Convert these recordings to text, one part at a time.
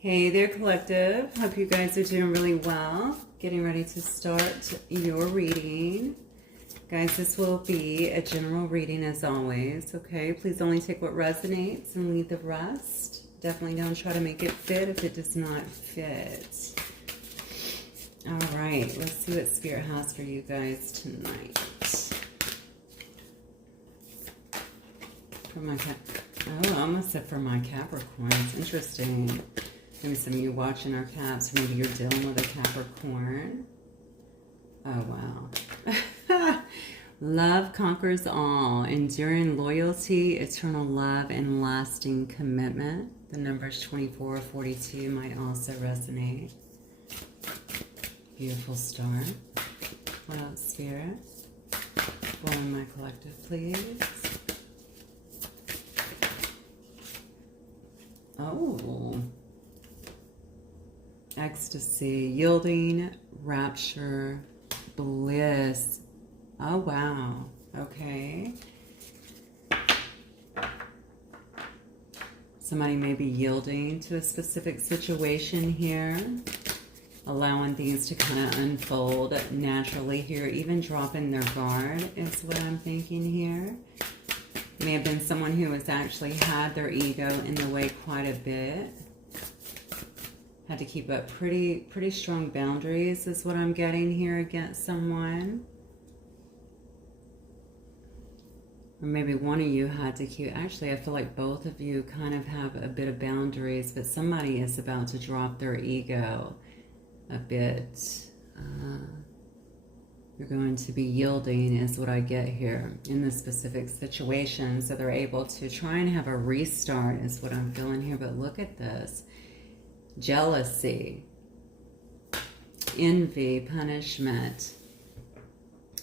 Hey there, collective. Hope you guys are doing really well. Getting ready to start your reading. Guys, this will be a general reading as always, okay? Please only take what resonates and leave the rest. Definitely don't try to make it fit if it does not fit. All right, let's see what Spirit has for you guys tonight. For my I almost said for my Capricorns. Interesting. Maybe some of you watching our Caps, maybe you're dealing with a Capricorn. Oh, wow. Love conquers all. Enduring loyalty, eternal love, and lasting commitment. The numbers 24 or 42 might also resonate. Beautiful star. What else, Spirit? Blow in my collective, please. Oh. Ecstasy, yielding, rapture, bliss. Oh, wow. Okay. Somebody may be yielding to a specific situation here, allowing things to kind of unfold naturally here, even dropping their guard is what I'm thinking here. May have been someone who has actually had their ego in the way quite a bit. Had to keep up pretty strong boundaries is what I'm getting here against someone. Or maybe one of you had to keep, actually I feel like both of you kind of have a bit of boundaries, but somebody is about to drop their ego a bit. You're going to be yielding is what I get here in this specific situation. So they're able to try and have a restart is what I'm feeling here. But look at this. Jealousy, envy, punishment,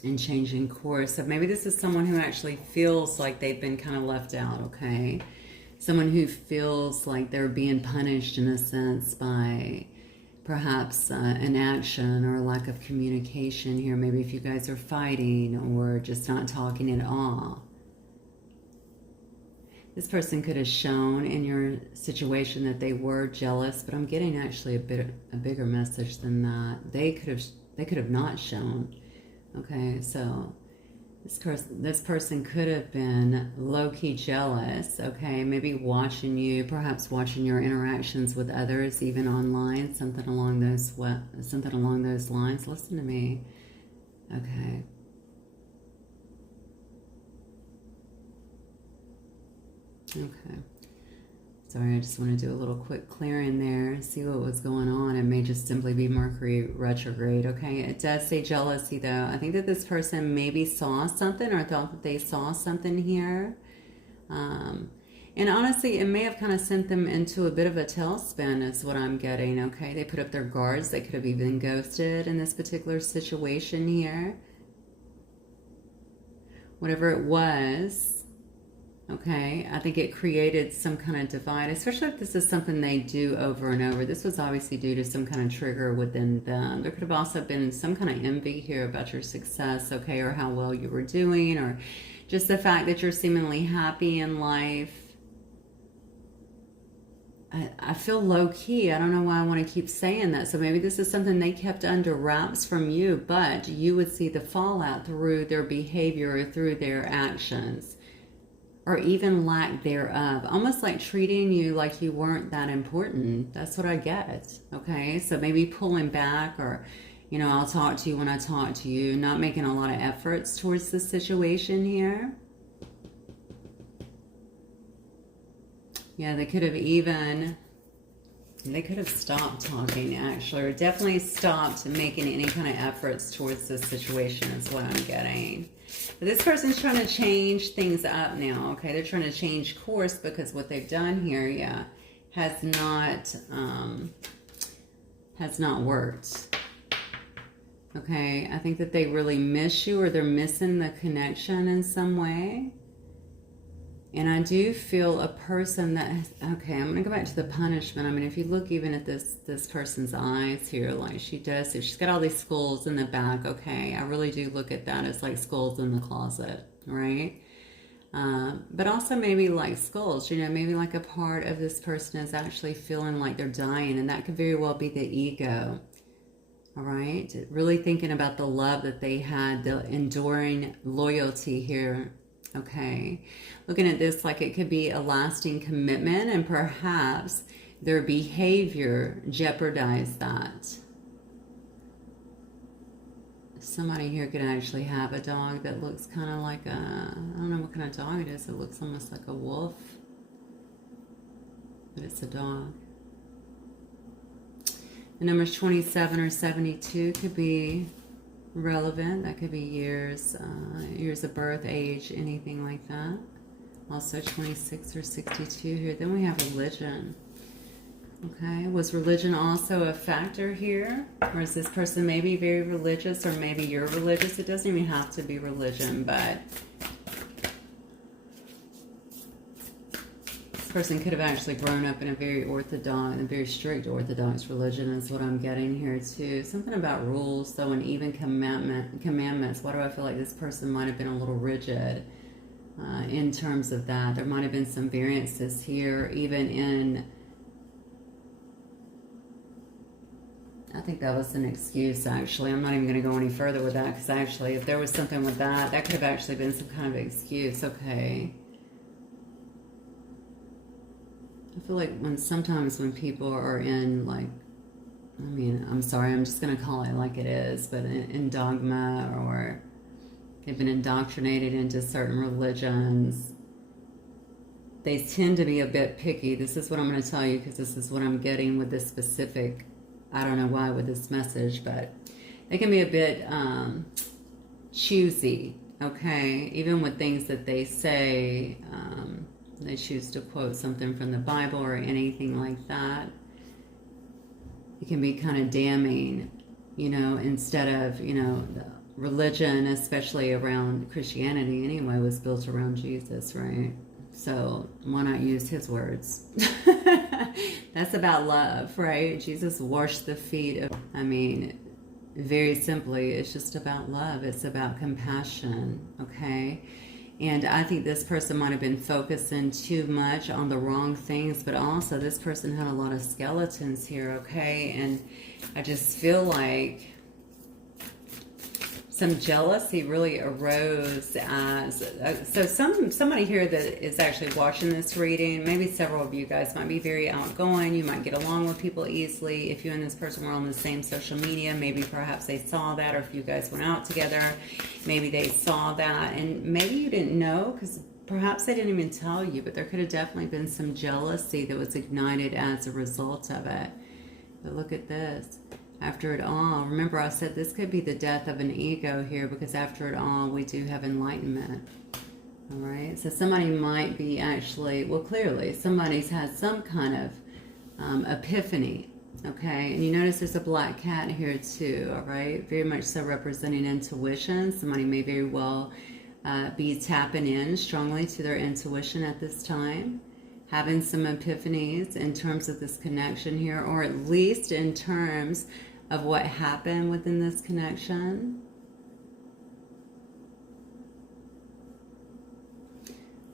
and changing course. So maybe this is someone who actually feels like they've been kind of left out, okay? Someone who feels like they're being punished in a sense by perhaps an action or a lack of communication here. Maybe if you guys are fighting or just not talking at all. This person could have shown in your situation that they were jealous, but I'm getting actually a bigger message than that. They could have not shown. Okay, so this person could have been low-key jealous. Okay, maybe watching you, perhaps watching your interactions with others, even online, something along those lines. Listen to me. Okay. Okay. Sorry, I just want to do a little quick clearing there, see what was going on. It may just simply be Mercury retrograde, okay? It does say jealousy, though. I think that this person maybe saw something or thought that they saw something here. And honestly, it may have kind of sent them into a bit of a tailspin is what I'm getting, okay? They put up their guards. They could have even ghosted in this particular situation here. Whatever it was. Okay, I think it created some kind of divide, especially if this is something they do over and over. This was obviously due to some kind of trigger within them. There could have also been some kind of envy here about your success, okay, or how well you were doing, or just the fact that you're seemingly happy in life. I feel low-key. I don't know why I want to keep saying that. So maybe this is something they kept under wraps from you, but you would see the fallout through their behavior or through their actions. Or even lack thereof, almost like treating you like you weren't that important. That's what I get, okay? So maybe pulling back or, you know, I'll talk to you when I talk to you, not making a lot of efforts towards the situation here. Yeah, they could have stopped talking, actually, or definitely stopped making any kind of efforts towards this situation is what I'm getting. But this person's trying to change things up now, okay? They're trying to change course because what they've done here, yeah, has not worked. Okay, I think that they really miss you or they're missing the connection in some way. And I do feel a person that has, okay, I'm going to go back to the punishment. I mean, if you look even at this person's eyes here, like she does, so she's got all these skulls in the back, okay? I really do look at that as like skulls in the closet, right? But also maybe like skulls, you know, maybe like a part of this person is actually feeling like they're dying, and that could very well be the ego. All right, really thinking about the love that they had, the enduring loyalty here. Okay, looking at this like it could be a lasting commitment, and perhaps their behavior jeopardized that. Somebody here could actually have a dog that looks kind of like a, I don't know what kind of dog it is. It looks almost like a wolf, but it's a dog. The numbers 27 or 72 could be relevant. That could be years, years of birth, age, anything like that. Also 26 or 62 here. Then we have religion. Okay, was religion also a factor here? Or is this person maybe very religious, or maybe you're religious? It doesn't even have to be religion, but this person could have actually grown up in a very orthodox and very strict orthodox religion is what I'm getting here too. Something about rules, though, and even commandments. Why do I feel like this person might have been a little rigid in terms of that? There might have been some variances here, even in, I think that was an excuse, actually. I'm not even going to go any further with that, because actually, if there was something with that, that could have actually been some kind of excuse. Okay. I feel like sometimes when people are in, like, I mean, I'm sorry, I'm just going to call it like it is, but in dogma, or they've been indoctrinated into certain religions, they tend to be a bit picky. This is what I'm going to tell you, because this is what I'm getting with this specific, I don't know why with this message, but they can be a bit choosy, okay? Even with things that they say, they choose to quote something from the Bible or anything like that. It can be kind of damning, you know, instead of, you know, the religion, especially around Christianity anyway, was built around Jesus, right? So why not use his words? That's about love, right? Jesus washed the feet of, I mean, very simply, it's just about love. It's about compassion, okay? And I think this person might have been focusing too much on the wrong things, but also this person had a lot of skeletons here, okay? And I just feel like some jealousy really arose as, so somebody here that is actually watching this reading, maybe several of you guys might be very outgoing, you might get along with people easily. If you and this person were on the same social media, maybe perhaps they saw that, or if you guys went out together, maybe they saw that, and maybe you didn't know, because perhaps they didn't even tell you, but there could have definitely been some jealousy that was ignited as a result of it. But look at this. After it all, remember I said this could be the death of an ego here, because after it all, we do have enlightenment. All right, so somebody might be actually, well, clearly somebody's had some kind of epiphany, okay? And you notice there's a black cat here too, all right? Very much so representing intuition. Somebody may very well be tapping in strongly to their intuition at this time, having some epiphanies in terms of this connection here, or at least in terms of what happened within this connection.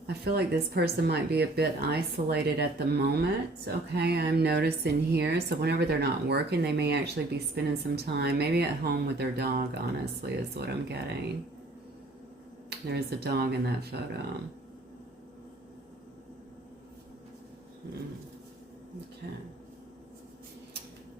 I feel like this person might be a bit isolated at the moment, okay? I'm noticing here, so whenever they're not working, they may actually be spending some time, maybe at home with their dog, honestly, is what I'm getting. There is a dog in that photo. Okay.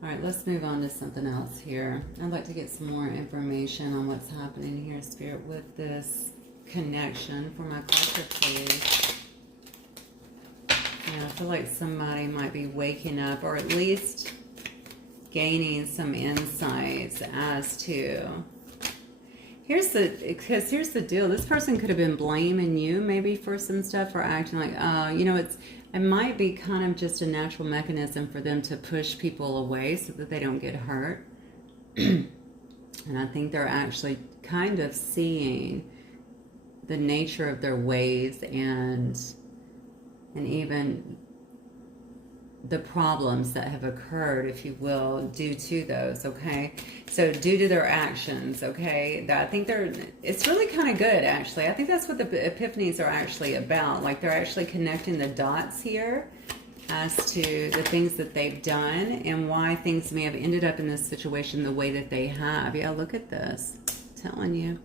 All right, let's move on to something else here. I'd like to get some more information on what's happening here, Spirit, with this connection for my collector, please. Yeah, I feel like somebody might be waking up, or at least gaining some insights as to, here's the deal. This person could have been blaming you maybe for some stuff, or acting like, you know, it might be kind of just a natural mechanism for them to push people away so that they don't get hurt. And I think they're actually kind of seeing the nature of their ways, and even the problems that have occurred, if you will, due to those, okay? So due to their actions, okay? I think it's really kind of good, actually. I think that's what the epiphanies are actually about. Like, they're actually connecting the dots here as to the things that they've done and why things may have ended up in this situation the way that they have. Yeah, look at this. I'm telling you.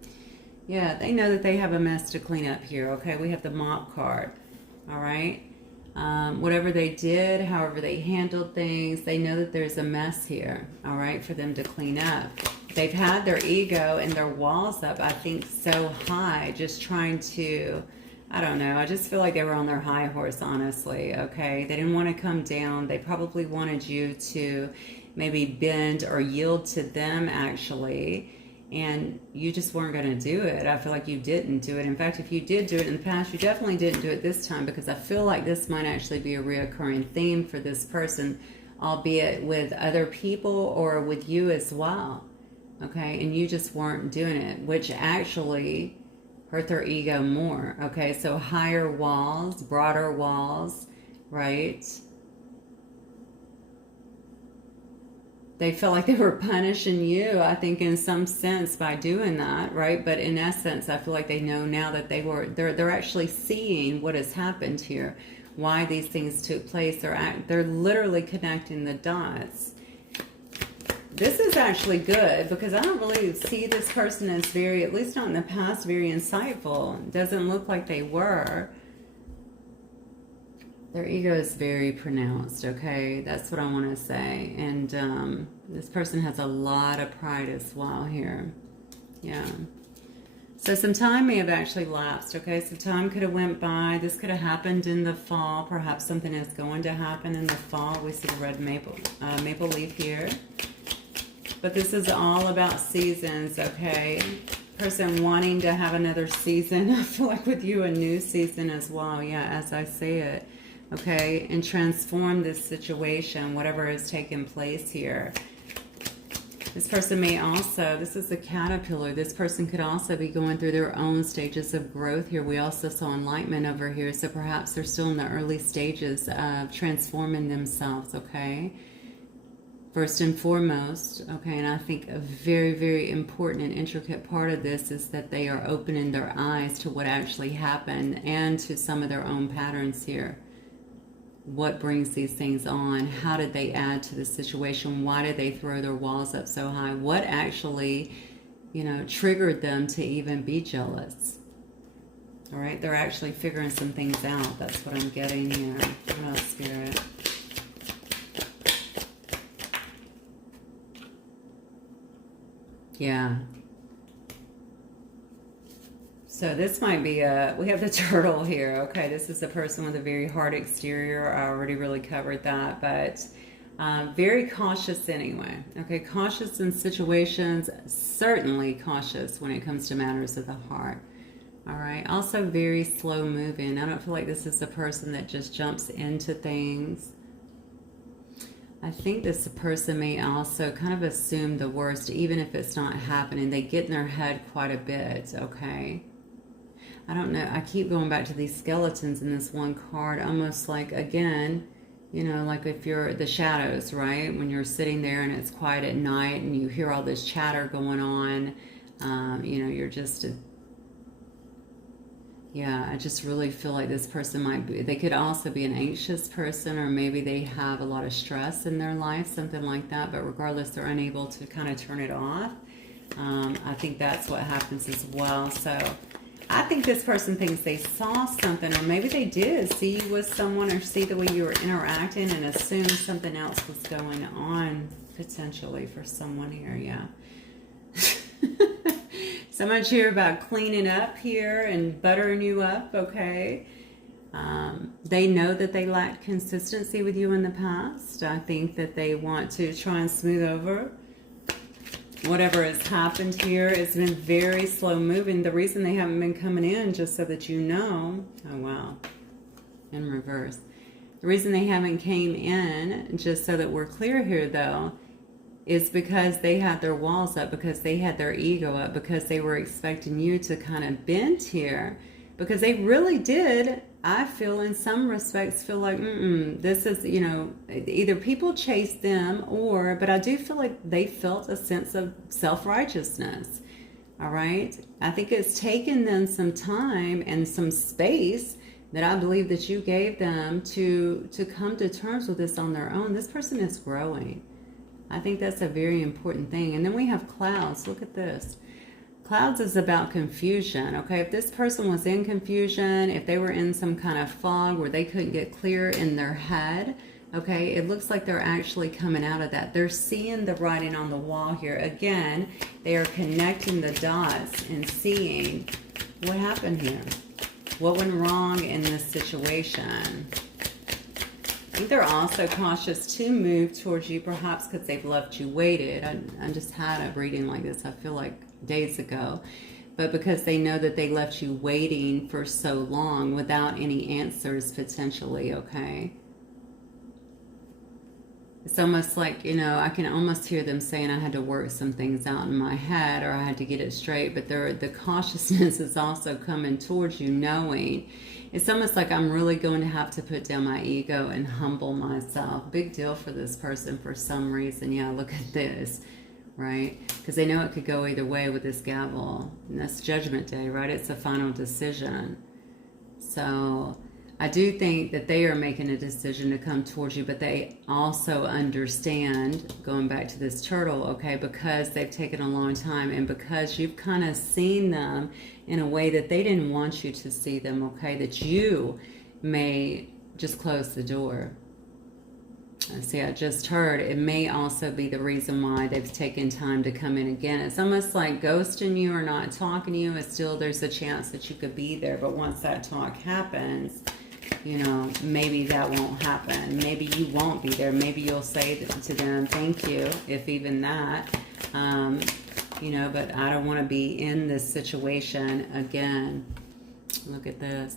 Yeah, they know that they have a mess to clean up here, okay? We have the mop card, all right? Whatever they did, however they handled things, they know that there's a mess here, all right, for them to clean up. They've had their ego and their walls up, I think, so high, just trying to, I don't know, I just feel like they were on their high horse, honestly, okay? They didn't want to come down. They probably wanted you to maybe bend or yield to them, actually, and you just weren't going to do it. I feel like you didn't do it. In fact, if you did do it in the past, you definitely didn't do it this time, because I feel like this might actually be a reoccurring theme for this person, albeit with other people or with you as well, okay? And you just weren't doing it, which actually hurt their ego more, okay? So higher walls, broader walls, right? They felt like they were punishing you, I think, in some sense by doing that, right? But in essence, I feel like they know now that they're actually seeing what has happened here, why these things took place. They're literally connecting the dots. This is actually good, because I don't really see this person as very, at least not in the past, very insightful. It doesn't look like they were. Their ego is very pronounced, okay? That's what I want to say. And this person has a lot of pride as well here. Yeah. So some time may have actually lapsed, okay? Some time could have went by. This could have happened in the fall. Perhaps something is going to happen in the fall. We see the red maple leaf here. But this is all about seasons, okay? Person wanting to have another season. I feel like with you, a new season as well. Yeah, as I say it. Okay, and transform this situation, whatever has taken place here. This person may also, this is the caterpillar, this person could also be going through their own stages of growth here. We also saw enlightenment over here, so perhaps they're still in the early stages of transforming themselves, okay? First and foremost, okay, and I think a very, very important and intricate part of this is that they are opening their eyes to what actually happened and to some of their own patterns here. What brings these things on? How did they add to the situation? Why did they throw their walls up so high? What actually, you know, triggered them to even be jealous? All right, they're actually figuring some things out. That's what I'm getting here. What else, Spirit? Yeah. So this might be we have the turtle here. Okay, this is a person with a very hard exterior. I already really covered that, but very cautious anyway. Okay, cautious in situations, certainly cautious when it comes to matters of the heart. All right, also very slow moving. I don't feel like this is a person that just jumps into things. I think this person may also kind of assume the worst, even if it's not happening. They get in their head quite a bit, okay? I don't know. I keep going back to these skeletons in this one card, almost like, again, you know, like if you're the shadows, right? When you're sitting there and it's quiet at night and you hear all this chatter going on, you know, you're just, yeah, I just really feel like this person might be, they could also be an anxious person, or maybe they have a lot of stress in their life, something like that. But regardless, they're unable to kind of turn it off. I think that's what happens as well. So I think this person thinks they saw something, or maybe they did see you with someone, or see the way you were interacting and assume something else was going on potentially for someone here. Yeah. So much here about cleaning up here and buttering you up, okay? They know that they lacked consistency with you in the past. I think that they want to try and smooth over whatever has happened here. It's been very slow moving. The reason they haven't been coming in, just so that you know, oh wow, in reverse. The reason they haven't came in, just so that we're clear here though, is because they had their walls up, because they had their ego up, because they were expecting you to kind of bend here, because they really did, I feel in some respects feel like, this is, you know, either people chase them but I do feel like they felt a sense of self-righteousness. All right. I think it's taken them some time and some space that I believe that you gave them to come to terms with this on their own. This person is growing. I think that's a very important thing. And then we have clouds. Look at this. Clouds is about confusion, okay? If this person was in confusion, if they were in some kind of fog where they couldn't get clear in their head, okay, it looks like they're actually coming out of that. They're seeing the writing on the wall here. Again, they are connecting the dots and seeing what happened here. What went wrong in this situation? I think they're also cautious to move towards you, perhaps because they've left you weighted. I just had a reading like this, I feel like days ago. But because they know that they left you waiting for so long without any answers potentially, okay? It's almost like, you know, I can almost hear them saying I had to work some things out in my head or I had to get it straight. But the cautiousness is also coming towards you, knowing it's almost like I'm really going to have to put down my ego and humble myself. Big deal for this person for some reason. Yeah, look at this, right? Because they know it could go either way with this gavel. And that's Judgment Day, right? It's a final decision. So I do think that they are making a decision to come towards you, but they also understand, going back to this turtle, okay, because they've taken a long time and because you've kind of seen them in a way that they didn't want you to see them, okay, that you may just close the door. See, I just heard it may also be the reason why they've taken time to come in again. It's almost like ghosting you or not talking to you. It's still, there's a chance that you could be there, but once that talk happens, you know, maybe that won't happen. Maybe you won't be there. Maybe you'll say to them, thank you, if even that. You know, but I don't want to be in this situation again. Look at this.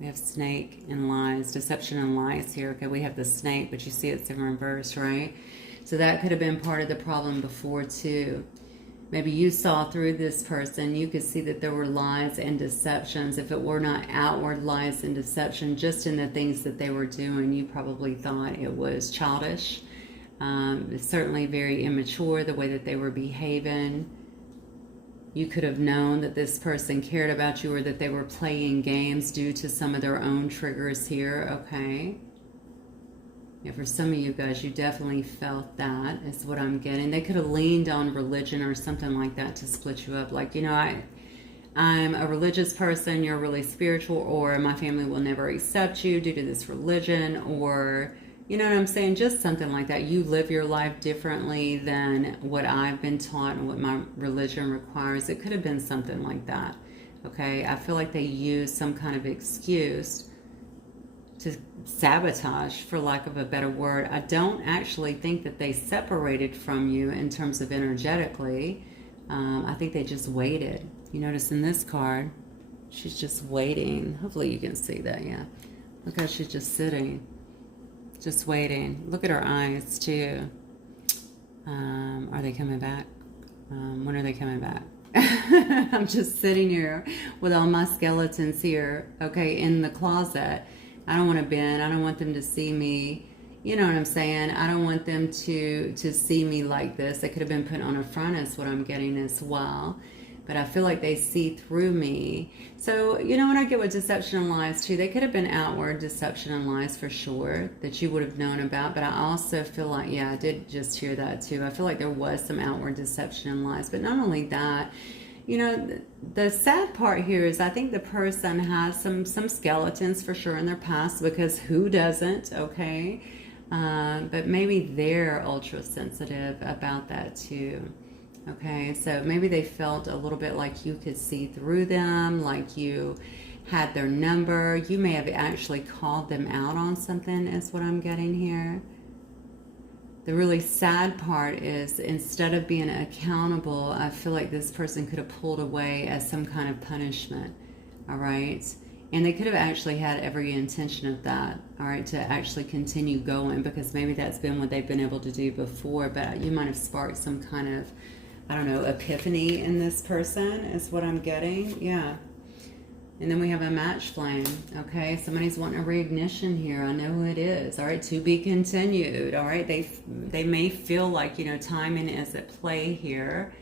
We have snake and lies, deception and lies here. Okay, we have the snake, but you see it's in reverse, right? So that could have been part of the problem before too. Maybe you saw through this person, you could see that there were lies and deceptions. If it were not outward lies and deception, just in the things that they were doing, you probably thought it was childish. It's certainly very immature, the way that they were behaving. You could have known that this person cared about you or that they were playing games due to some of their own triggers here, okay? Yeah, for some of you guys, you definitely felt that is what I'm getting. They could have leaned on religion or something like that to split you up. Like, you know, I'm a religious person, you're really spiritual, or my family will never accept you due to this religion, or, you know what I'm saying? Just something like that. You live your life differently than what I've been taught and what my religion requires. It could have been something like that, okay? I feel like they used some kind of excuse to sabotage, for lack of a better word. I don't actually think that they separated from you in terms of energetically. I think they just waited. You notice in this card, she's just waiting. Hopefully you can see that, yeah. Look how she's just sitting, just waiting. Look at her eyes too. Are they coming back? When are they coming back? I'm just sitting here with all my skeletons here, okay, in the closet. I don't want to bend. I don't want them to see me. You know what I'm saying? I don't want them to see me like this. They could have been put on a front is what I'm getting as well. But I feel like they see through me. So, you know what I get with deception and lies too? They could have been outward deception and lies for sure that you would have known about. But I also feel like, yeah, I did just hear that too. I feel like there was some outward deception and lies. But not only that, you know, the sad part here is I think the person has some skeletons for sure in their past, because who doesn't, okay? But maybe they're ultra sensitive about that too. Okay, so maybe they felt a little bit like you could see through them, like you had their number. You may have actually called them out on something is what I'm getting here. The really sad part is instead of being accountable, I feel like this person could have pulled away as some kind of punishment, all right? And they could have actually had every intention of that, all right, to actually continue going, because maybe that's been what they've been able to do before, but you might have sparked some kind of, I don't know, epiphany in this person is what I'm getting, yeah. Look how she's just sitting. Just waiting. Look at her eyes too. Look at her eyes. Just waiting. Look at her eyes too. Okay, and then we have the World. Okay, we have the World. So maybe they felt a little bit like you could see through them, like you know, And then we have a match flame, okay? Somebody's wanting a reignition here. I know who it is, all right? To be continued, all right? They may feel like, you know, timing is at play here.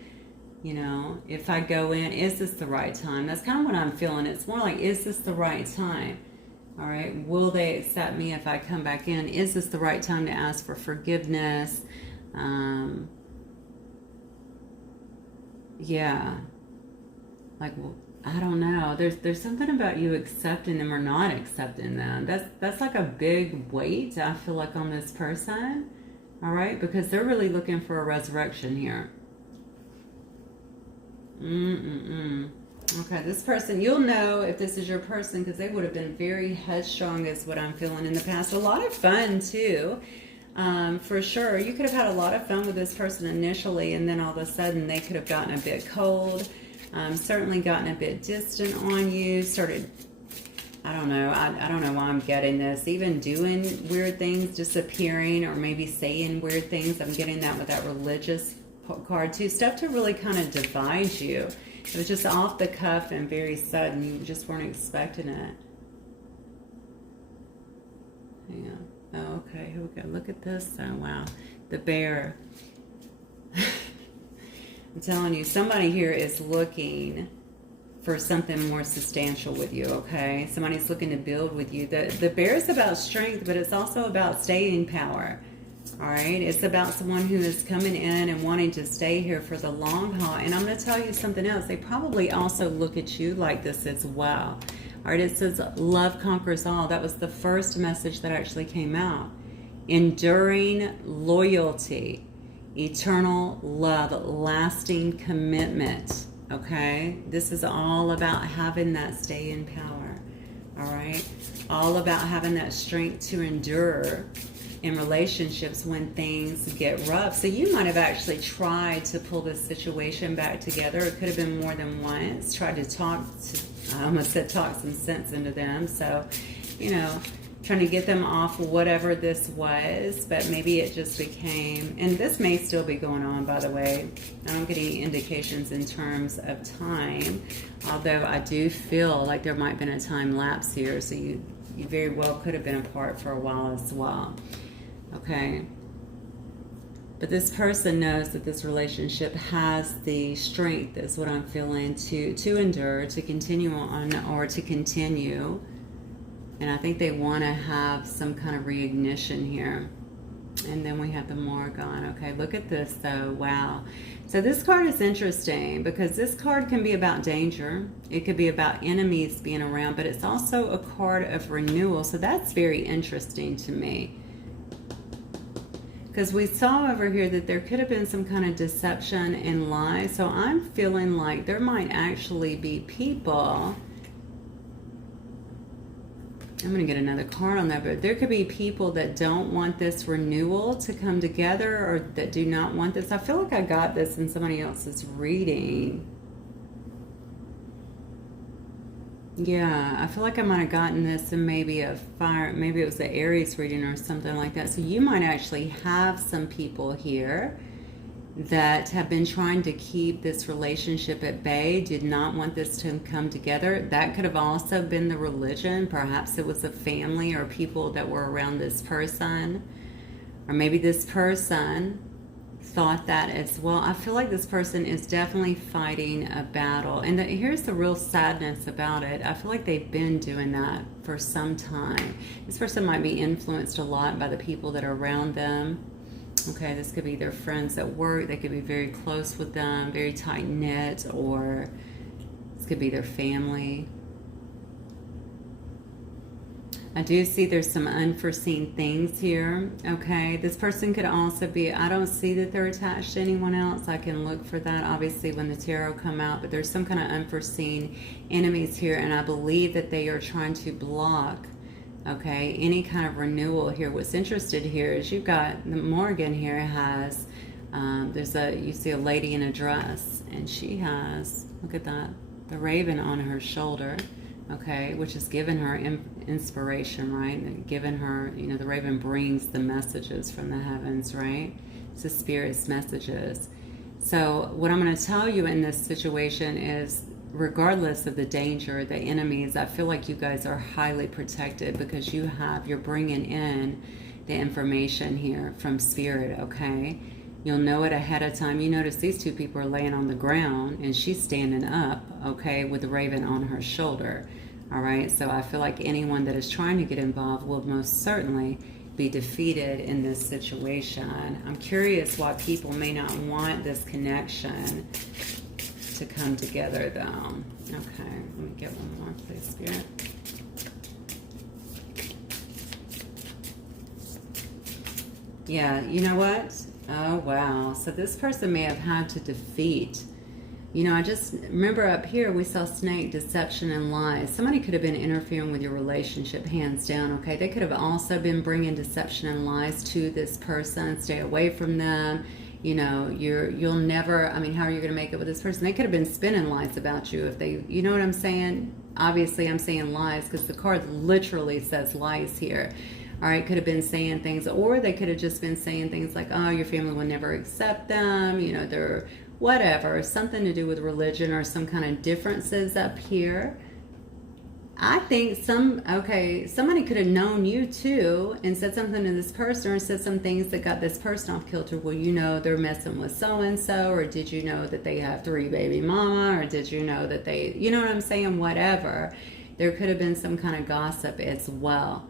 You know, if I go in, is this the right time? That's kind of what I'm feeling. It's more like, is this the right time? All right, will they accept me if I come back in? Is this the right time to ask for forgiveness? Yeah, like, well, I don't know. There's something about you accepting them or not accepting them. That's like a big weight, I feel like, on this person. All right, because they're really looking for a resurrection here. Okay, this person, you'll know if this is your person because they would have been very headstrong is what I'm feeling in the past. A lot of fun too, for sure. You could have had a lot of fun with this person initially, and then all of a sudden they could have gotten a bit cold, certainly gotten a bit distant on you, started, I don't know, I don't know why I'm getting this, even doing weird things, disappearing, or maybe saying weird things. I'm getting that with that religious card too. Stuff to really kind of divide you. It was just off the cuff and very sudden. You just weren't expecting it. Hang on. Oh, okay. Here we go. Look at this. Oh, wow. The bear. I'm telling you, somebody here is looking for something more substantial with you, okay? Somebody's looking to build with you. The bear is about strength, but it's also about staying power. All right, it's about someone who is coming in and wanting to stay here for the long haul. And I'm going to tell you something else. They probably also look at you like this as well. All right, it says love conquers all. That was the first message that actually came out. Enduring loyalty, eternal love, lasting commitment. Okay, this is all about having that stay in power. All right, all about having that strength to endure in relationships when things get rough. So you might have actually tried to pull this situation back together. It could have been more than once. Tried to talk some sense into them. So, you know, trying to get them off whatever this was, but maybe it just became, and this may still be going on, by the way. I don't get any indications in terms of time, although I do feel like there might have been a time lapse here. So you very well could have been apart for a while as well. Okay, but this person knows that this relationship has the strength, is what I'm feeling, to endure, to continue on, or to continue. And I think they want to have some kind of reignition here. And then we have the Morgan. Okay, look at this though. Wow. So this card is interesting because this card can be about danger. It could be about enemies being around, but it's also a card of renewal. So that's very interesting to me. Because we saw over here that there could have been some kind of deception and lie. So I'm feeling like there might actually be people. I'm going to get another card on that, but there could be people that don't want this renewal to come together, or that do not want this. I feel like I got this in somebody else's reading. Yeah, I feel like I might have gotten this in maybe a fire, maybe it was the Aries reading or something like that. So you might actually have some people here that have been trying to keep this relationship at bay, did not want this to come together. That could have also been the religion. Perhaps it was a family or people that were around this person. Or maybe this person thought that as well. I feel like this person is definitely fighting a battle. And here's the real sadness about it. I feel like they've been doing that for some time. This person might be influenced a lot by the people that are around them. Okay, this could be their friends at work. They could be very close with them, very tight-knit, or this could be their family. I do see there's some unforeseen things here. Okay, this person could also be, I don't see that they're attached to anyone else. I can look for that obviously when the tarot come out, but there's some kind of unforeseen enemies here, and I believe that they are trying to block, okay, any kind of renewal here. What's interested here is you've got the Morgan here has, you see a lady in a dress, and she has, look at that, the raven on her shoulder. Okay, which is giving her inspiration, right? Giving her, you know, the raven brings the messages from the heavens, right? It's the spirit's messages. So what I'm going to tell you in this situation is regardless of the danger, the enemies, I feel like you guys are highly protected because you're bringing in the information here from spirit, okay? You'll know it ahead of time. You notice these two people are laying on the ground and she's standing up, okay, with the raven on her shoulder. All right, so I feel like anyone that is trying to get involved will most certainly be defeated in this situation. I'm curious why people may not want this connection to come together, though. Okay, let me get one more, please, Spirit. Yeah, you know what? Oh, wow. So this person may have had to defeat. You know, I just remember up here we saw snake, deception, and lies. Somebody could have been interfering with your relationship, hands down, okay? They could have also been bringing deception and lies to this person. Stay away from them. You know, you'll never, I mean, how are you going to make it with this person? They could have been spinning lies about you if they, you know what I'm saying? Obviously, I'm saying lies because the card literally says lies here. All right, could have been saying things, or they could have just been saying things like, oh, your family will never accept them, you know, they're whatever, something to do with religion or some kind of differences up here. I think somebody could have known you too and said something to this person or said some things that got this person off kilter. Well, you know, they're messing with so-and-so, or did you know that they have 3 baby mama, or did you know that they, you know what I'm saying, whatever. There could have been some kind of gossip as well.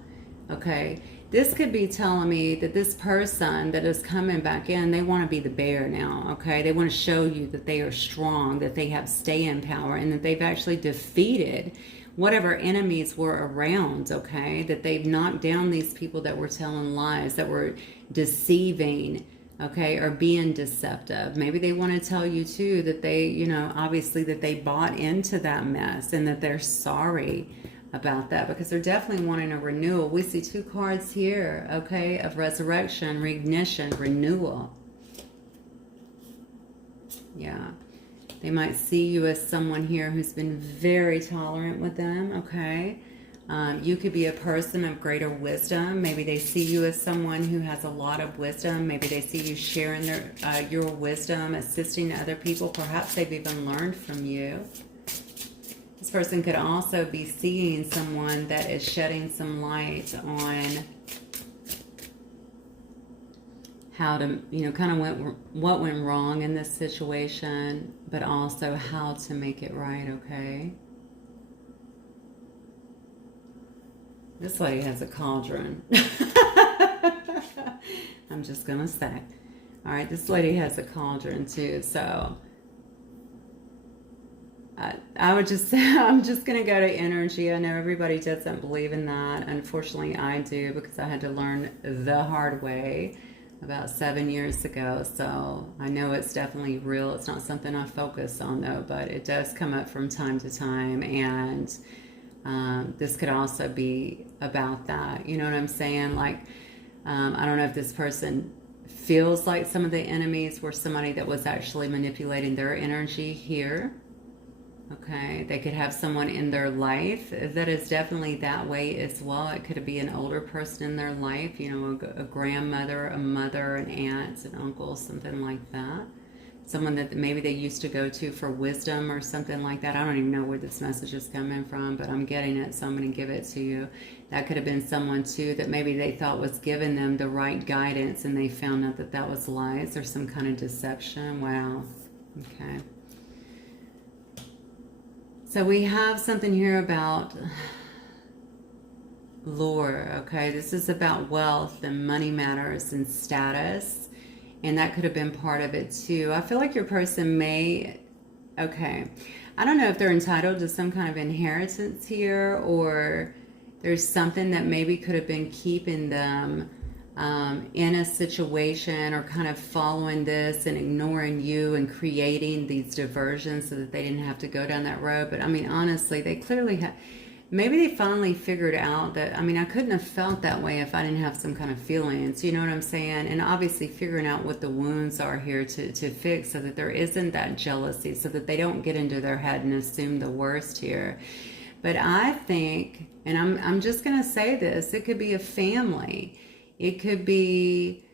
Okay, this could be telling me that this person that is coming back in, they want to be the bear now, okay? They want to show you that they are strong, that they have staying power, and that they've actually defeated whatever enemies were around, okay? That they've knocked down these people that were telling lies, that were deceiving, okay, or being deceptive. Maybe they want to tell you too that they, you know, obviously that they bought into that mess and that they're sorry about that, because they're definitely wanting a renewal. We see 2 cards here, okay, of resurrection, reignition, renewal. Yeah. They might see you as someone here who's been very tolerant with them, okay? You could be a person of greater wisdom. Maybe they see you as someone who has a lot of wisdom. Maybe they see you sharing your wisdom, assisting other people. Perhaps they've even learned from you. This person could also be seeing someone that is shedding some light on how to, you know, kind of what went wrong in this situation, but also how to make it right, okay? This lady has a cauldron. I'm just going to say. All right, this lady has a cauldron too, so I would just say, I'm just going to go to energy. I know everybody doesn't believe in that. Unfortunately, I do, because I had to learn the hard way about 7 years ago. So I know it's definitely real. It's not something I focus on, though, but it does come up from time to time. And this could also be about that. You know what I'm saying? Like, I don't know if this person feels like some of the enemies were somebody that was actually manipulating their energy here. Okay, they could have someone in their life that is definitely that way as well. It could be an older person in their life, you know, a grandmother, a mother, an aunt, an uncle, something like that. Someone that maybe they used to go to for wisdom or something like that. I don't even know where this message is coming from, but I'm getting it, so I'm going to give it to you. That could have been someone too that maybe they thought was giving them the right guidance, and they found out that that was lies or some kind of deception. Wow. Okay. So we have something here about lure, okay? This is about wealth and money matters and status, and that could have been part of it too. I feel like your person may, okay, I don't know if they're entitled to some kind of inheritance here, or there's something that maybe could have been keeping them in a situation, or kind of following this and ignoring you and creating these diversions so that they didn't have to go down that road. But I mean, honestly, they clearly have, maybe they finally figured out that, I mean, I couldn't have felt that way if I didn't have some kind of feelings, you know what I'm saying? And obviously figuring out what the wounds are here to fix, so that there isn't that jealousy, so that they don't get into their head and assume the worst here. But I think, and I'm just going to say this, it could be a family. It could be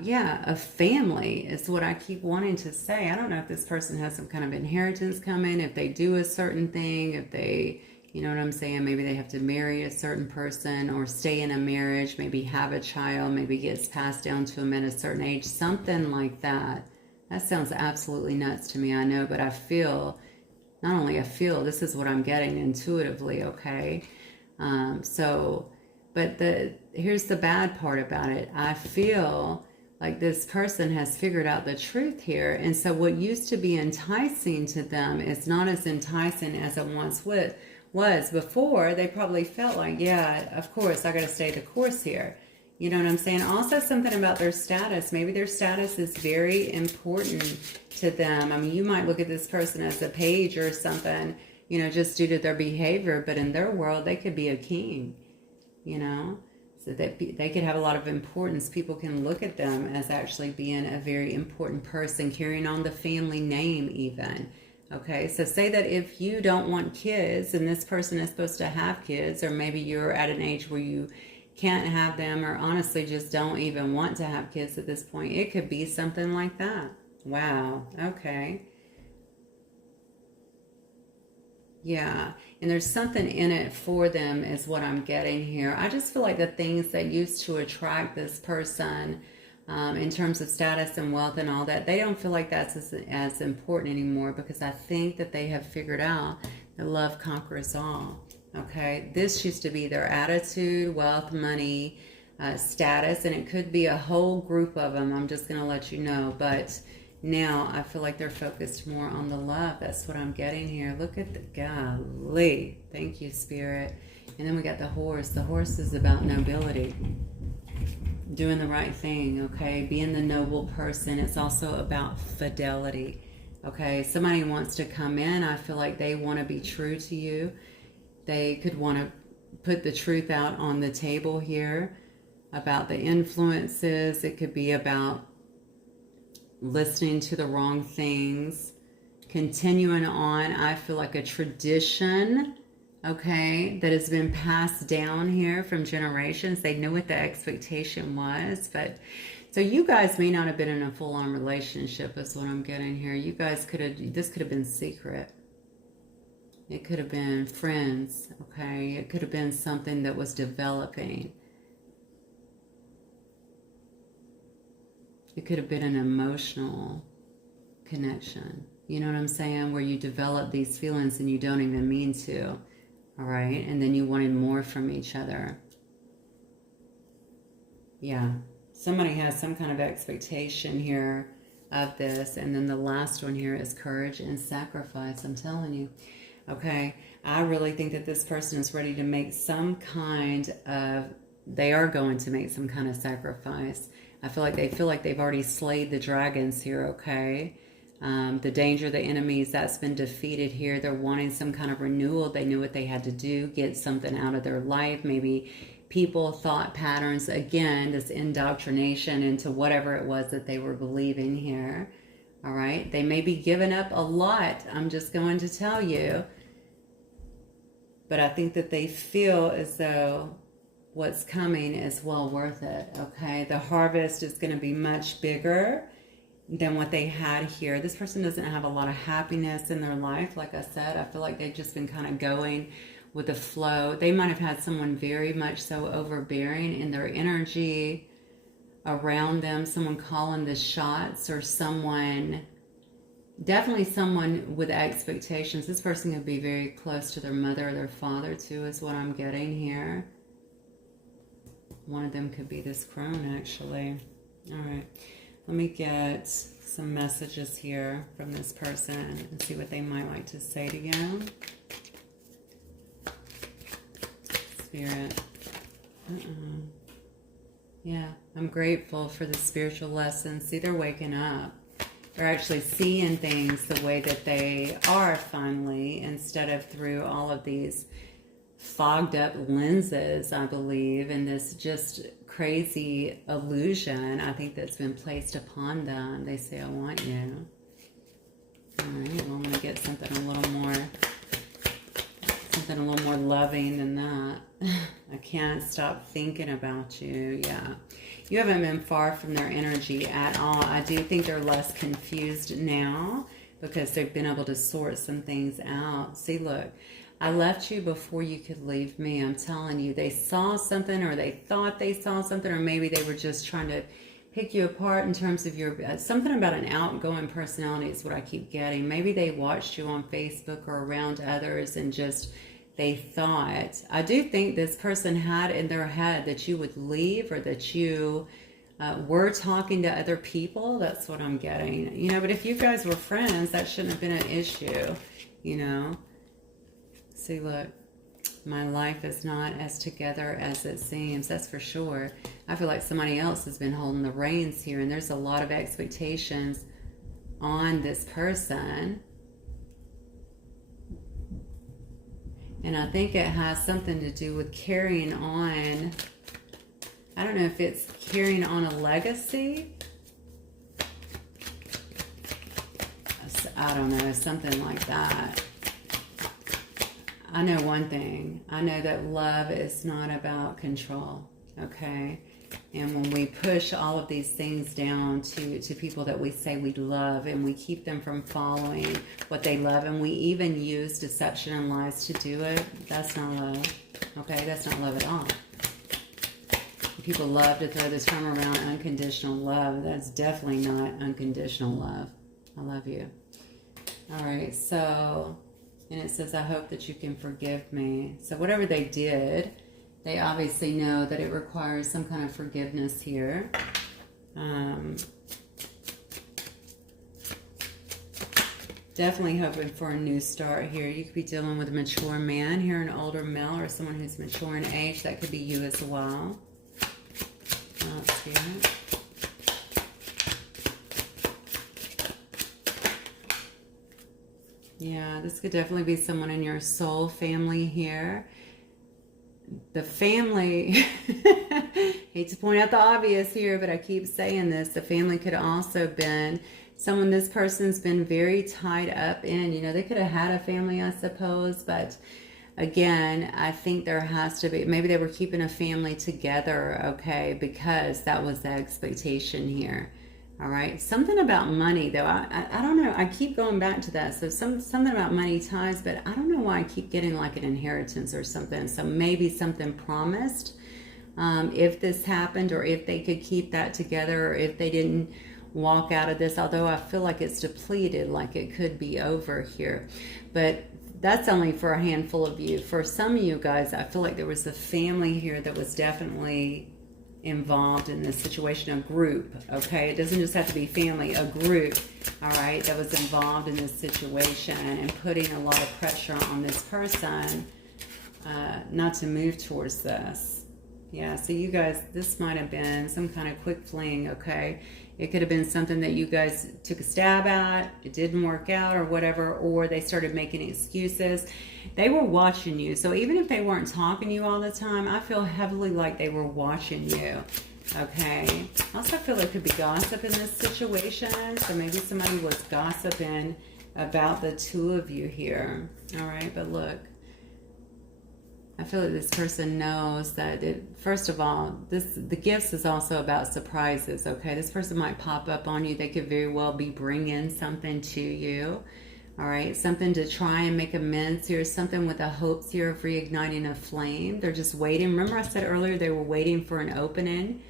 yeah, a family is what I keep wanting to say. I don't know if this person has some kind of inheritance coming, if they do a certain thing, if they, you know what I'm saying, maybe they have to marry a certain person or stay in a marriage, maybe have a child, maybe gets passed down to them at a certain age, something like that. That sounds absolutely nuts to me, I know, but I feel, not only I feel, this is what I'm getting intuitively, okay? But here's the bad part about it. I feel like this person has figured out the truth here. And so what used to be enticing to them is not as enticing as it once was. Before, they probably felt like, yeah, of course, I got to stay the course here. You know what I'm saying? Also something about their status. Maybe their status is very important to them. I mean, you might look at this person as a page or something, you know, just due to their behavior. But in their world, they could be a king, you know? So that they could have a lot of importance. People can look at them as actually being a very important person, carrying on the family name even. Okay, so say that if you don't want kids and this person is supposed to have kids, or maybe you're at an age where you can't have them, or honestly just don't even want to have kids at this point, it could be something like that. Wow, okay. Yeah, and there's something in it for them is what I'm getting here. I just feel like the things that used to attract this person, in terms of status and wealth and all that, they don't feel like that's as important anymore, because I think that they have figured out that love conquers all. Okay, this used to be their attitude, wealth, money, status, and it could be a whole group of them. I'm just going to let you know, but now I feel like they're focused more on the love. That's what I'm getting here. Look at the golly. Thank you, Spirit. And then we got the horse. The horse is about nobility, doing the right thing, okay? Being the noble person. It's also about fidelity, okay? Somebody wants to come in. I feel like they want to be true to you. They could want to put the truth out on the table here about the influences. It could be about listening to the wrong things, continuing on. I feel like a tradition, okay, that has been passed down here from generations. They knew what the expectation was, but so you guys may not have been in a full-on relationship is what I'm getting here. You guys this could have been secret. It could have been friends, okay? It could have been something that was developing. It could have been an emotional connection. You know what I'm saying? Where you develop these feelings and you don't even mean to, all right? And then you wanted more from each other. Yeah. Somebody has some kind of expectation here of this. And then the last one here is courage and sacrifice. I'm telling you. Okay, I really think that this person is ready to make some kind of, they are going to make some kind of sacrifice. I feel like they've already slayed the dragons here, okay? The danger, the enemies, that's been defeated here. They're wanting some kind of renewal. They knew what they had to do, get something out of their life. Maybe people, thought patterns, again, this indoctrination into whatever it was that they were believing here. All right, they may be giving up a lot, I'm just going to tell you. But I think that they feel as though what's coming is well worth it, okay? The harvest is going to be much bigger than what they had here. This person doesn't have a lot of happiness in their life. Like I said, I feel like they've just been kind of going with the flow. They might have had someone very much so overbearing in their energy around them, someone calling the shots, or someone, definitely someone with expectations. This person could be very close to their mother or their father too, is what I'm getting here. One of them could be this crone, actually. All right, let me get some messages here from this person and see what they might like to say to you. Spirit. Yeah, I'm grateful for the spiritual lessons. See, they're waking up. They're actually seeing things the way that they are finally, instead of through all of these fogged up lenses, I believe, and this just crazy illusion, I think, that's been placed upon them. They say, I want you. All right, well, I'm going to get something a little more loving than that. I can't stop thinking about you. Yeah. You haven't been far from their energy at all. I do think they're less confused now because they've been able to sort some things out. See, look, I left you before you could leave me. I'm telling you, they saw something, or they thought they saw something, or maybe they were just trying to pick you apart in terms of your, something about an outgoing personality is what I keep getting. Maybe they watched you on Facebook or around others and just, they thought, I do think this person had in their head that you would leave, or that you were talking to other people. That's what I'm getting. You know, but if you guys were friends, that shouldn't have been an issue, you know. See, look, my life is not as together as it seems. That's for sure. I feel like somebody else has been holding the reins here, and there's a lot of expectations on this person. And I think it has something to do with carrying on. I don't know if it's carrying on a legacy. I don't know, something like that. I know one thing. I know that love is not about control, okay? And when we push all of these things down to people that we say we love, and we keep them from following what they love, and we even use deception and lies to do it, that's not love, okay? That's not love at all. People love to throw this term around, unconditional love. That's definitely not unconditional love. I love you. All right, so... and it says, I hope that you can forgive me. So whatever they did, they obviously know that it requires some kind of forgiveness here. Definitely hoping for a new start here. You could be dealing with a mature man here, an older male, or someone who's mature in age. That could be you as well. Let's see it. Yeah, this could definitely be someone in your soul family here. The family, hate to point out the obvious here, but I keep saying this. The family could also have been someone this person's been very tied up in. You know, they could have had a family, I suppose, but again, I think there has to be, maybe they were keeping a family together, okay, because that was the expectation here. All right, something about money, though. I don't know. I keep going back to that. So something about money ties, but I don't know why I keep getting like an inheritance or something. So maybe something promised if this happened, or if they could keep that together, or if they didn't walk out of this. Although I feel like it's depleted, like it could be over here. But that's only for a handful of you. For some of you guys, I feel like there was a family here that was definitely involved in this situation, a group, okay? It doesn't just have to be family, a group, all right, that was involved in this situation and putting a lot of pressure on this person not to move towards this. Yeah, so you guys, this might have been some kind of quick fling, okay? It could have been something that you guys took a stab at, it didn't work out or whatever, or they started making excuses. They were watching you. So even if they weren't talking to you all the time, I feel heavily like they were watching you, okay? I also feel it could be gossip in this situation. So maybe somebody was gossiping about the two of you here, all right? But look, I feel like this person knows that, first of all, the gifts is also about surprises, okay? This person might pop up on you. They could very well be bringing something to you, all right? Something to try and make amends here, something with the hopes here of reigniting a flame. They're just waiting. Remember I said earlier they were waiting for an opening,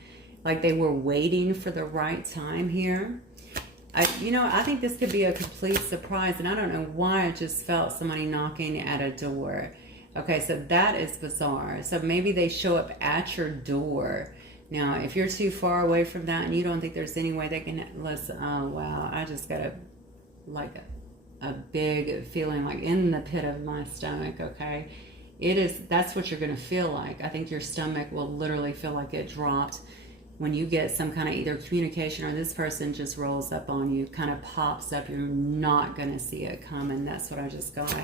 like they were waiting for the right time here. I think this could be a complete surprise, and I don't know why I just felt somebody knocking at a door. Okay, so that is bizarre. So maybe they show up at your door. Now, if you're too far away from that and you don't think there's any way they can listen, oh wow, I just got a big feeling like in the pit of my stomach, okay? That's what you're gonna feel like. I think your stomach will literally feel like it dropped when you get some kind of either communication or this person just rolls up on you, kind of pops up. You're not gonna see it coming. That's what I just got.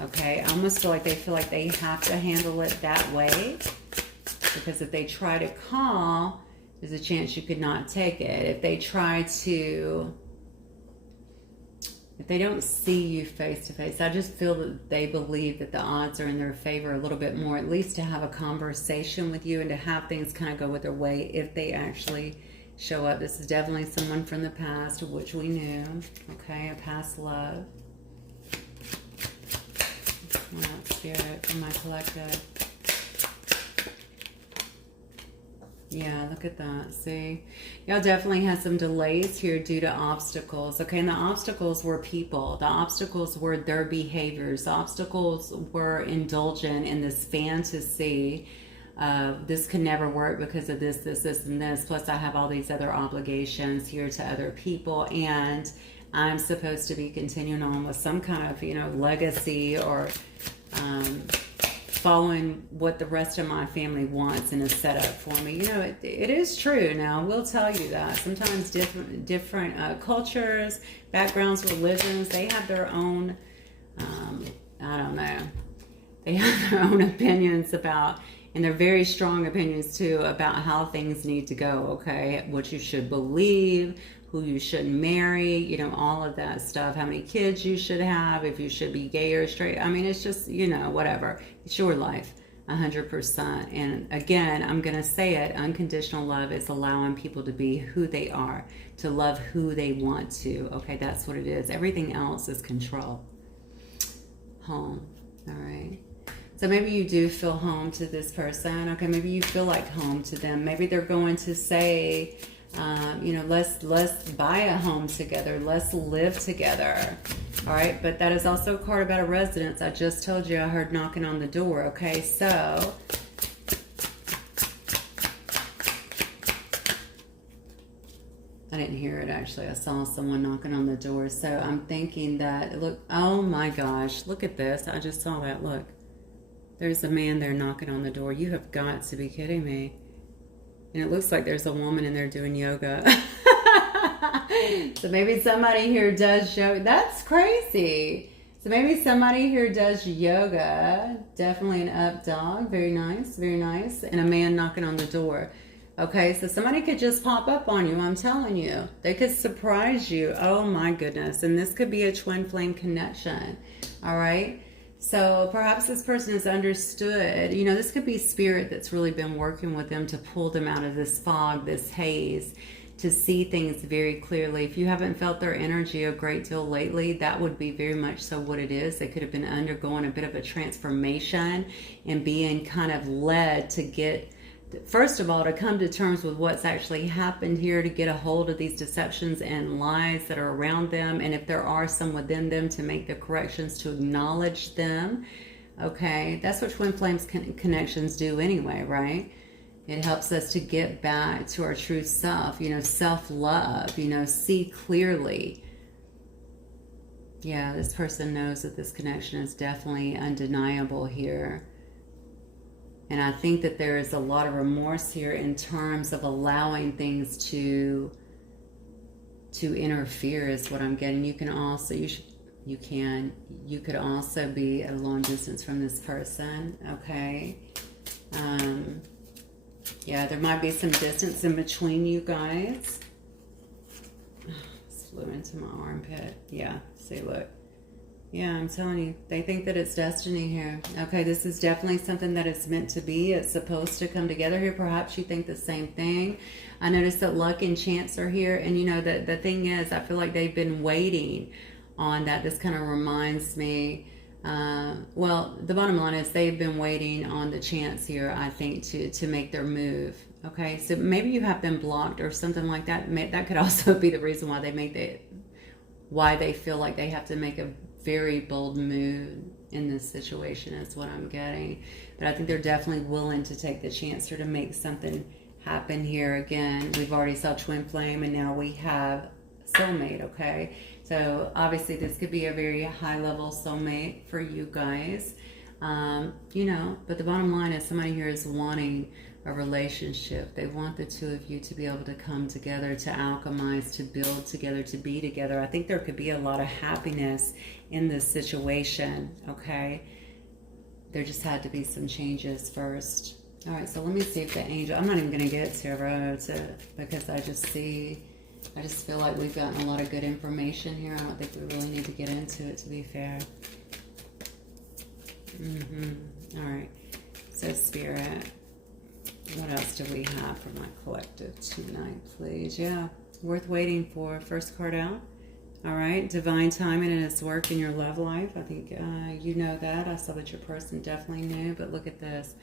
Okay, I almost feel like they have to handle it that way, because if they try to call, there's a chance you could not take it. If they try to if they don't see you face to face, I just feel that they believe that the odds are in their favor a little bit more, at least to have a conversation with you and to have things kind of go with their way if they actually show up. This is definitely someone from the past, which we knew. Okay, a past love. Spirit from my collective. Yeah, look at that. See, y'all definitely had some delays here due to obstacles. Okay, and the obstacles were people. The obstacles were their behaviors. The obstacles were indulgent in this fantasy. This could never work because of this, and this. Plus, I have all these other obligations here to other people, and I'm supposed to be continuing on with some kind of, legacy or following what the rest of my family wants and is set up for me. It is true. Now, we'll tell you that sometimes different cultures, backgrounds, religions, they have their own, I don't know, they have their own opinions about, and they're very strong opinions too, about how things need to go, okay? What you should believe, who you should marry, all of that stuff, how many kids you should have, if you should be gay or straight. I mean, it's just, whatever. It's your life, 100%. And again, I'm going to say it, unconditional love is allowing people to be who they are, to love who they want to. Okay, that's what it is. Everything else is control. Home, all right? So maybe you do feel home to this person. Okay, maybe you feel like home to them. Maybe they're going to say, let's buy a home together. Let's live together. All right. But that is also a card about a residence. I just told you I heard knocking on the door. Okay. So I didn't hear it actually. I saw someone knocking on the door. So I'm thinking that, look, oh my gosh, look at this. I just saw that. Look, there's a man there knocking on the door. You have got to be kidding me. And it looks like there's a woman in there doing yoga. So maybe somebody here does yoga. That's crazy. So maybe somebody here does yoga. Definitely an up dog. Very nice. Very nice. And a man knocking on the door. Okay, so somebody could just pop up on you. I'm telling you. They could surprise you. Oh my goodness. And this could be a twin flame connection. All right. So perhaps this person has understood, this could be spirit that's really been working with them to pull them out of this fog, this haze, to see things very clearly. If you haven't felt their energy a great deal lately, that would be very much so what it is. They could have been undergoing a bit of a transformation and being kind of led to get, first of all, to come to terms with what's actually happened here, to get a hold of these deceptions and lies that are around them, and if there are some within them, to make the corrections, to acknowledge them. Okay, that's what twin flames connections do anyway, right? It helps us to get back to our true self, self-love, see clearly. Yeah, this person knows that this connection is definitely undeniable here. And I think that there is a lot of remorse here in terms of allowing things to interfere is what I'm getting. You can also, you could also be at a long distance from this person, okay? Yeah, there might be some distance in between you guys. This flew into my armpit. Yeah, see, look. Yeah, I'm telling you, they think that it's destiny here. Okay, this is definitely something that is meant to be. It's supposed to come together here. Perhaps you think the same thing. I noticed that luck and chance are here. And the thing is, I feel like they've been waiting on that. This kind of reminds me, well, the bottom line is they've been waiting on the chance here, I think, to make their move. Okay, so maybe you have been blocked or something like that. That could also be the reason why why they feel like they have to make a very bold move in this situation is what I'm getting. But I think they're definitely willing to take the chance here to make something happen here. Again, we've already saw twin flame and now we have soulmate, okay? So obviously this could be a very high level soulmate for you guys. But the bottom line is somebody here is wanting a relationship. They want the two of you to be able to come together, to alchemize, to build together, to be together. I think there could be a lot of happiness in this situation, okay? There just had to be some changes first. All right, so let me see if the angel, I'm not even going to get tarot because I just see I just feel like we've gotten a lot of good information here. I don't think we really need to get into it, to be fair. All right. So, Spirit, what else do we have for my collective tonight, please? Yeah, worth waiting for. First card out. All right. Divine timing and its work in your love life. I think you know that. I saw that your person definitely knew, but look at this.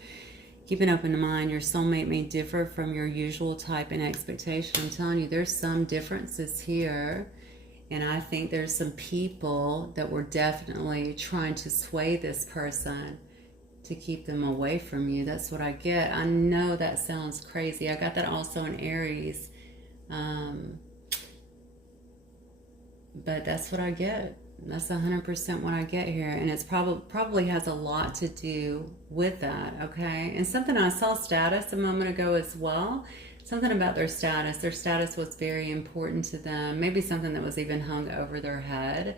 Keep an open mind. Your soulmate may differ from your usual type and expectation. I'm telling you, there's some differences here. And I think there's some people that were definitely trying to sway this person to keep them away from you. That's what I get. I know that sounds crazy. I got that also in Aries. But that's what I get. That's 100% what I get here. And it's probably has a lot to do with that, okay? And something I saw status a moment ago as well. Something about their status. Their status was very important to them. Maybe something that was even hung over their head,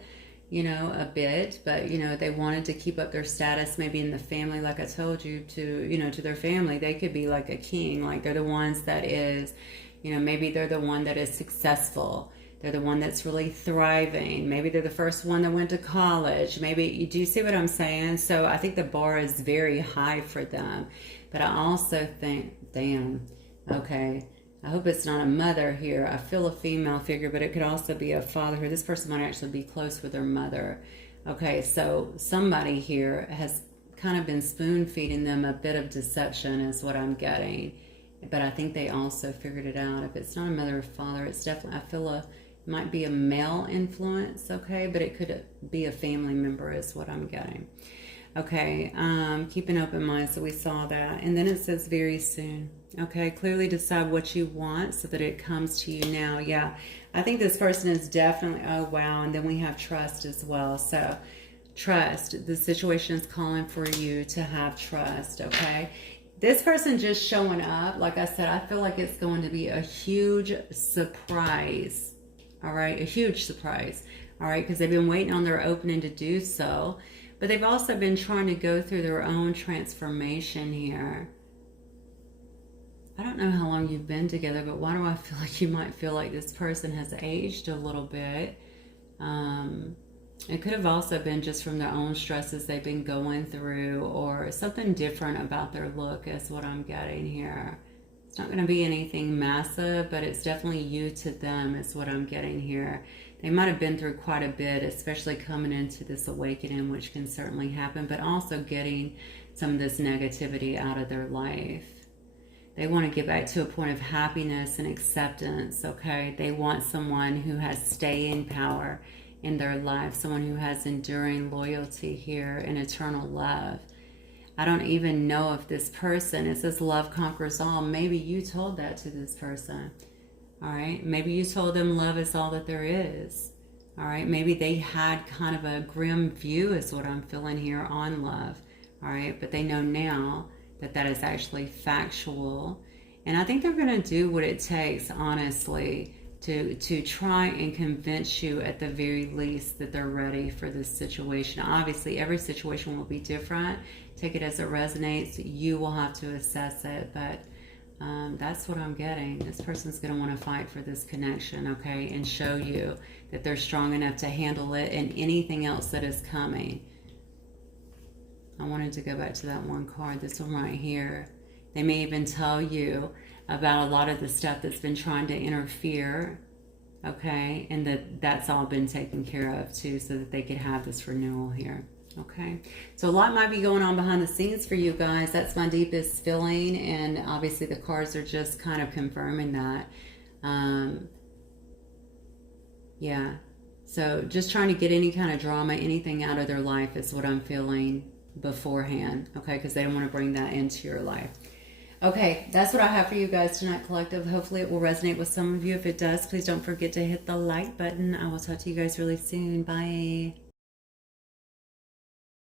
you know, a bit. But, you know, they wanted to keep up their status maybe in the family, like I told you, to, you know, to their family. They could be like a king. Like they're the ones that is, you know, maybe they're the one that is successful. They're the one that's really thriving. Maybe they're the first one that went to college. Maybe, you do see what I'm saying? So I think the bar is very high for them. But I also think, damn, okay, I hope it's not a mother here. I feel a female figure, but it could also be a father here. This person might actually be close with their mother. Okay, so somebody here has kind of been spoon feeding them a bit of deception is what I'm getting. But I think they also figured it out. If it's not a mother or father, it's definitely, I feel might be a male influence, okay? But it could be a family member is what I'm getting. Okay, keep an open mind. So we saw that. And then it says very soon. Okay, clearly decide what you want so that it comes to you now. Yeah, I think this person is definitely, oh, wow. And then we have trust as well. So trust. The situation is calling for you to have trust, okay? This person just showing up, like I said, I feel like it's going to be a huge surprise. All right, a huge surprise. All right, because they've been waiting on their opening to do so. But they've also been trying to go through their own transformation here. I don't know how long you've been together, but why do I feel like you might feel like this person has aged a little bit? It could have also been just from their own stresses they've been going through, or something different about their look is what I'm getting here. It's not going to be anything massive, but it's definitely you to them is what I'm getting here. They might have been through quite a bit, especially coming into this awakening, which can certainly happen, but also getting some of this negativity out of their life. They want to get back to a point of happiness and acceptance, okay? They want someone who has staying power in their life, someone who has enduring loyalty here and eternal love. I don't even know if this person, it says love conquers all. Maybe you told that to this person. All right. Maybe you told them love is all that there is. All right. Maybe they had kind of a grim view is what I'm feeling here on love. All right. But they know now that that is actually factual. And I think they're going to do what it takes, honestly, to try and convince you at the very least that they're ready for this situation. Obviously, every situation will be different. Take it as it resonates. You will have to assess it, but that's what I'm getting. This person's going to want to fight for this connection, okay, and show you that they're strong enough to handle it and anything else that is coming. I wanted to go back to that one card, this one right here. They may even tell you about a lot of the stuff that's been trying to interfere, okay, and that's all been taken care of too, so that they could have this renewal here. Okay, so a lot might be going on behind the scenes for you guys. That's my deepest feeling, and obviously the cards are just kind of confirming that. Yeah, so just trying to get any kind of drama, anything out of their life is what I'm feeling beforehand, okay, because they don't want to bring that into your life. Okay, that's what I have for you guys tonight, collective. Hopefully it will resonate with some of you. If it does, please don't forget to hit the like button. I will talk to you guys really soon. Bye.